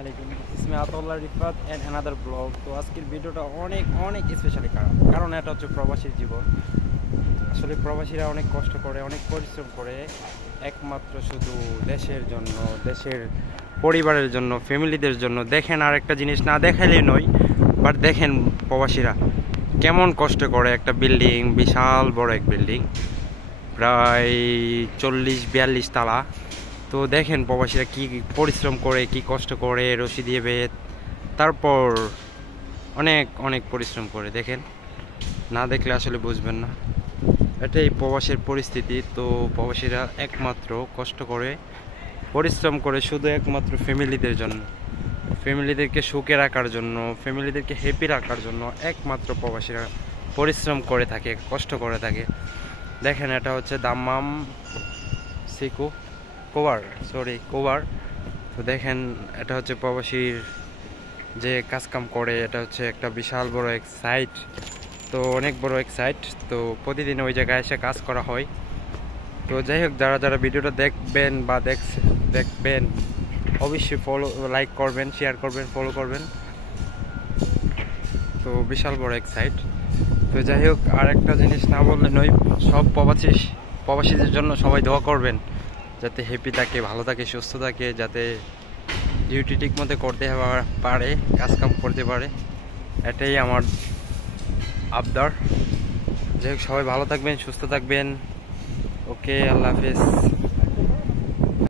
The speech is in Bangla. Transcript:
আলাইকুম, ইসমি Ataullah Rifat and another blog. তো আজকের ভিডিওটা অনেক অনেক স্পেশালি কারণ এটা হচ্ছে প্রবাসীর জীবন। আসলে প্রবাসীরা অনেক কষ্ট করে, অনেক পরিশ্রম করে একমাত্র শুধু দেশের জন্য, দেশের পরিবারের জন্য, ফ্যামিলিদের জন্য। দেখেন, আর একটা জিনিস না দেখাইলেই নয়, বাট দেখেন প্রবাসীরা কেমন কষ্ট করে। একটা বিল্ডিং, বিশাল বড় এক বিল্ডিং, প্রায় 40-42 তালা। তো দেখেন প্রবাসীরা কি পরিশ্রম করে, কি কষ্ট করে, রশি দিয়ে বেত, তারপর অনেক অনেক পরিশ্রম করে। দেখেন, না দেখলে আসলে বুঝবেন না। এটাই প্রবাসের পরিস্থিতি। তো প্রবাসীরা একমাত্র কষ্ট করে, পরিশ্রম করে শুধু একমাত্র ফ্যামিলিদের জন্য, ফ্যামিলিদেরকে সুখে রাখার জন্য, ফ্যামিলিদেরকে হ্যাপি রাখার জন্য একমাত্র প্রবাসীরা পরিশ্রম করে থাকে, কষ্ট করে থাকে। দেখেন, এটা হচ্ছে দাম্মাম সিকু কোবার। তো দেখেন, এটা হচ্ছে প্রবাসীর যে কাজকাম করে। এটা হচ্ছে একটা বিশাল বড় এক সাইট, তো অনেক বড় এক সাইট। তো প্রতিদিন ওই জায়গায় এসে কাজ করা হয়। তো যাই হোক, যারা যারা ভিডিওটা দেখবেন বা দেখবেন অবশ্যই লাইক করবেন, শেয়ার করবেন, ফলো করবেন। তো বিশাল বড় এক সাইট। তো যাই হোক, আর একটা জিনিস না বললে নয়, সব প্রবাসীদের জন্য সবাই দোয়া করবেন, যাতে হ্যাপি থাকে, ভালো থাকে, সুস্থ থাকে, যাতে ডিউটি ঠিক মতো করতে পারে, কাজকাম করতে পারে। এটাই আমার আবদার। যাই হোক, সবাই ভালো থাকবেন, সুস্থ থাকবেন। ওকে, আল্লাহ হাফেজ।